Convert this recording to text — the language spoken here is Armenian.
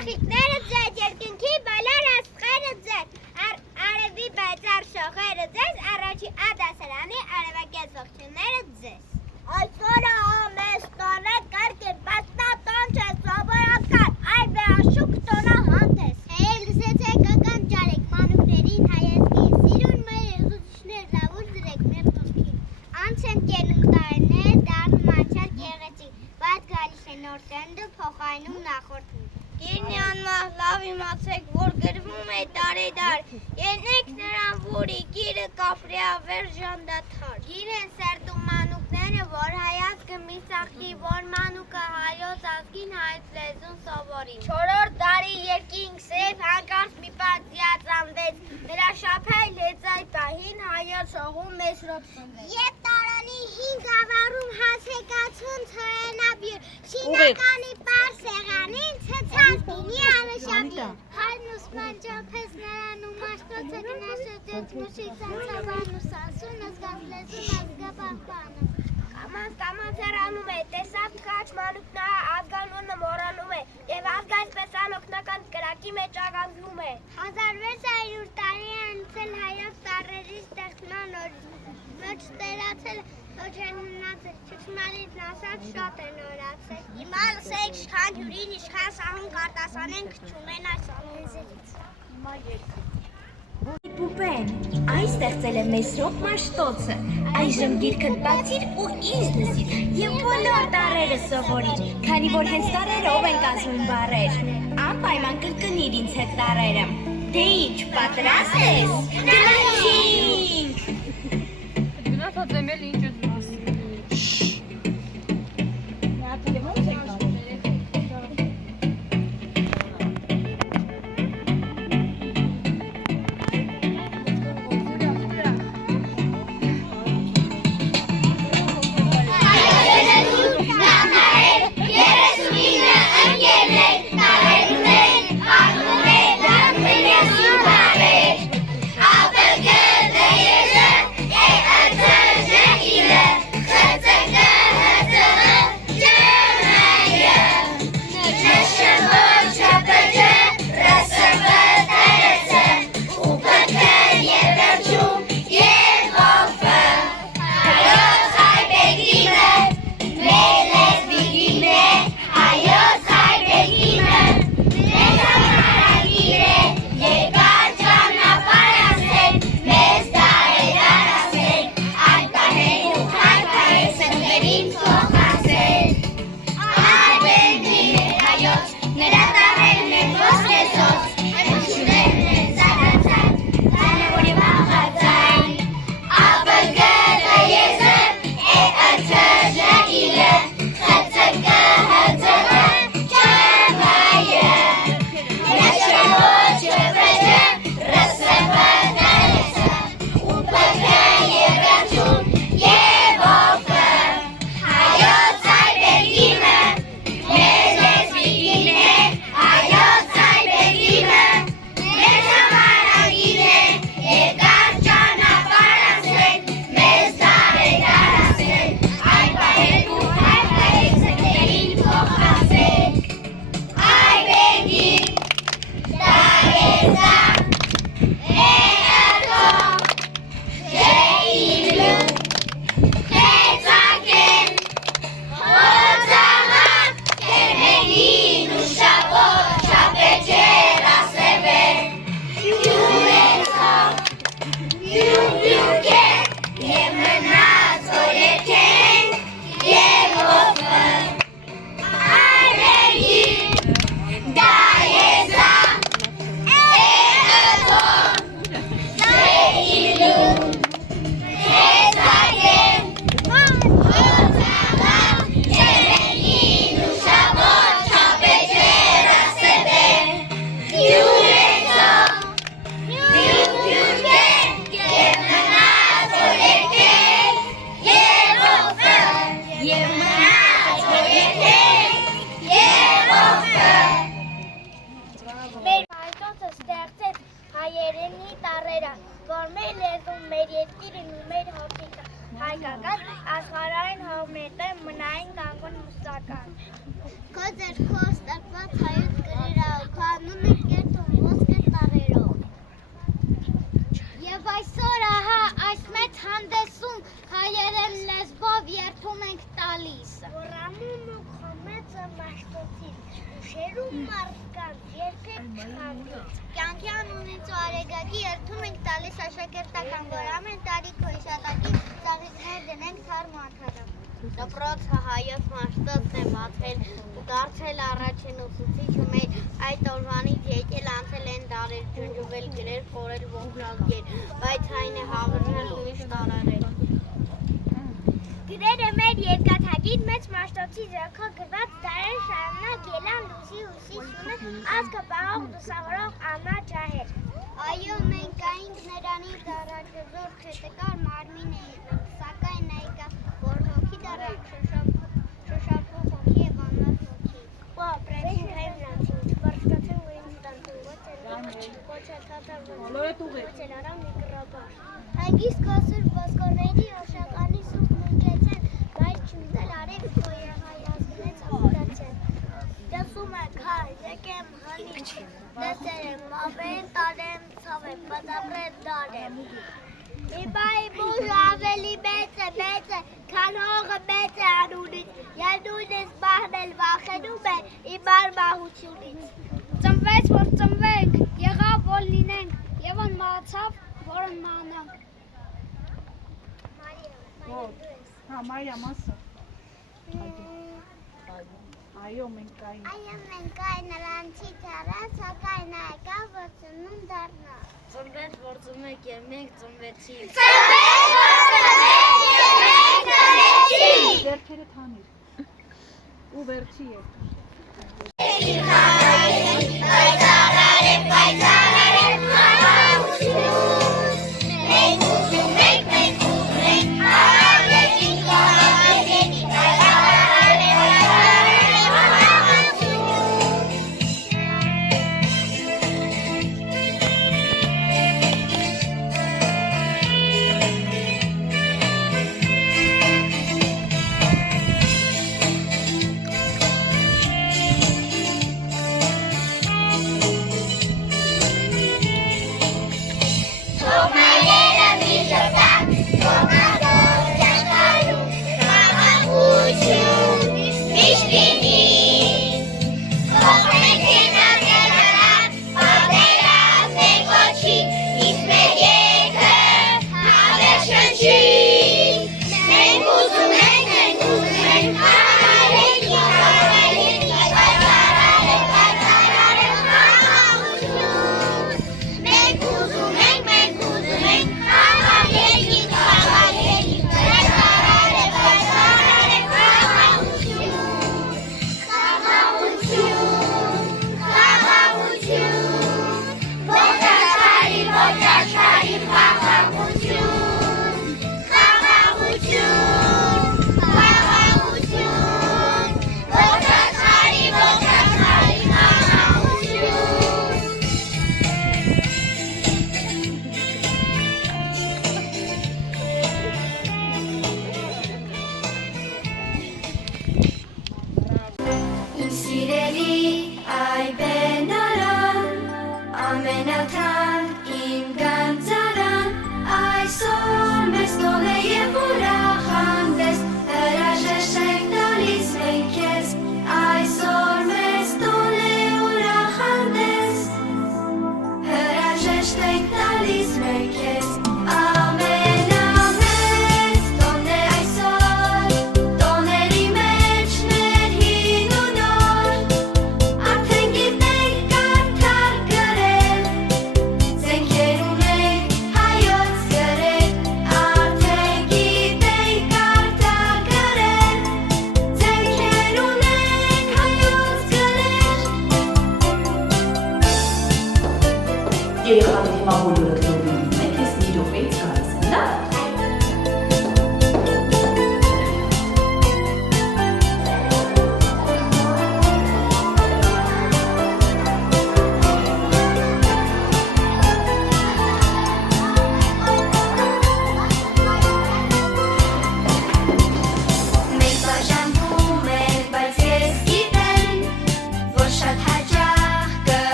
Աղիքները ձեզ, երկինքի բոլոր աստղերը ձեզ, արևի բացար շողերը ձեզ, առաջի ադասարանի արևակեզ ողջունները ձեզ։ Այսօրը ամես տոնը կարգ է բաստատոն չէ սովորական, այ վերաշուկ տոնը հանտես։ Հեյել գսեցեք ական ճարեք մանուկներին հայազգին, սիրուն մեր եղուցիչներ լավուր դրեք մեր տոսքին։ Անց են կերնում տարիներ, դառնում անչար գեղեցիկ, բայց գալիս է նոր սերնդը փոխարինում նախորդին։ Գիրնի անմահ լավ իմացեք, որ գրվում է տարեդար, ելնեք նրան որի գիրը կապրի ավեր ժանդաթար։ Գիր են սերտում մանուկները, որ հայացքը մի սախի, որ մանուկը հայոց ազգին հայց լեզուն սովորի։ Չորրորդ դարի երկինք սև հանկարծ մի պատ ձիածանվեց, նրա շափել հեց այդ պահին հայոց հողում մեծ ռոպ սնվեց։ Եվ տարանի 5 ավարում հասեկացուն ծրենաբյուր, շինականի պար սեղանին ցցած դինի անշապին։ Հայրն ուսման ճապեց նրան ու մաշտոց է գնաշոտեց մուշից անցավան ու սասուն ազգած լեզուն ազգապահպանում։ Կամաց հեռանում է, տեսավ կաչ մանուկնա ազգանունը մորանում է և ազգայցպես անօգնական կրակի մեջ ագանձնում է։ 1600 տարի է անցել հայոց տառերի ստեղծման օրից, մեջ ստերացել ոչ են մնացել, չկշմարից ասած շատ են օրացել։ Հիմա լսեք իշխան հյուրին, իշխան սահուն կարտասանենք չունեն այս անհեզերից։ Պուպեն, այն ստեղծել է Մեսրոպ Մաշտոցը, այժմ գիրքդ բացիր ու ինձ լսիր և բոլոր տառերը սովորիր, քանի որ հենց տառերով են կազմում բառեր, անպայման կրկնիր ինձ հետ տառերը, դե ինչ պատրաստ ես, գնացինք։ Գնացած եմ էլ ինչ ես ասում։ հայերենի տառերը, որ մեր լեզուն, մեր երկիրն ու մեր հոգիկը հայկական աշխարհային հողմետը մնային կանգուն մուսական։ Քո ձեռքով ստեղծված հայոց գրերը Կյանքի անունից ու արեգակի երթում ենք տալիս աշակերտական որամեն տարիք հոյշատակի ծաղիկներ դնենք թարմ ու անդարամ։ Դպրոցը հայոց մաշտոցն է բացել ու դարձել առաջին ուսուցիչը մեր այդ օրվանից եկել անցել են դարեր ջնջվել գրեր խորել ողնալգեր, բայց այն է հավրնել ուրիշ տարարել։ Գրերը մեր երկաթագիր մեծ մաշտոցի ձեռքով գրված դարեր շարունակ ելան լույսի հուսությունը ազգը պահող լուսավորող աննա ջահեր։ Այո, մենք կայինք նրանից առաջազոր քետեկար մարմին էինք, սակայն նա եկավ, որ հոգի դառանք շոշափող հոգի և աննար հոգի։ Ու ապրեցին հայրնացին, չպարշտացին, որ ինձ տանտուղոց էր արամ մի կռաբար։ Հանգիստ կոսուր ոսկորների օշականի սուպ նույնքեցեն, բայց չմտել արև հայազգնեց ապուրացեն։ Դեսում եք հայ, եկեմ հանիչ, դեսեր եմ, մավեն տալեմ, ցավ եմ, բադաբրեն դալեմ։ Իբայի բուժը ավելի մեծ է, քան հողը մեծ է անունից, և նույնս բահն էլ վախենում է իմար մահությունից։ Ծնվեց, որ ծնվենք, եղավ, որ լինենք, և ան մահացավ, որն մահանանք։ Հա, Մարիա մասը։ Այո, մենք կային։ Այո, մենք կային նրանցից առաջ, սակայն նա եկավ, որ ծնուն դառնա։ Ծնվեց, որ ծնվենք, և մենք ծնվեցինք։ Ծնվեց, որ ծնվենք, և մենք ծնվեցինք։ Վերջերը թանիր։ Ու վերջի երկու։ Երեխաների մամուլուրը գլովին մեկ ես մի րոպեից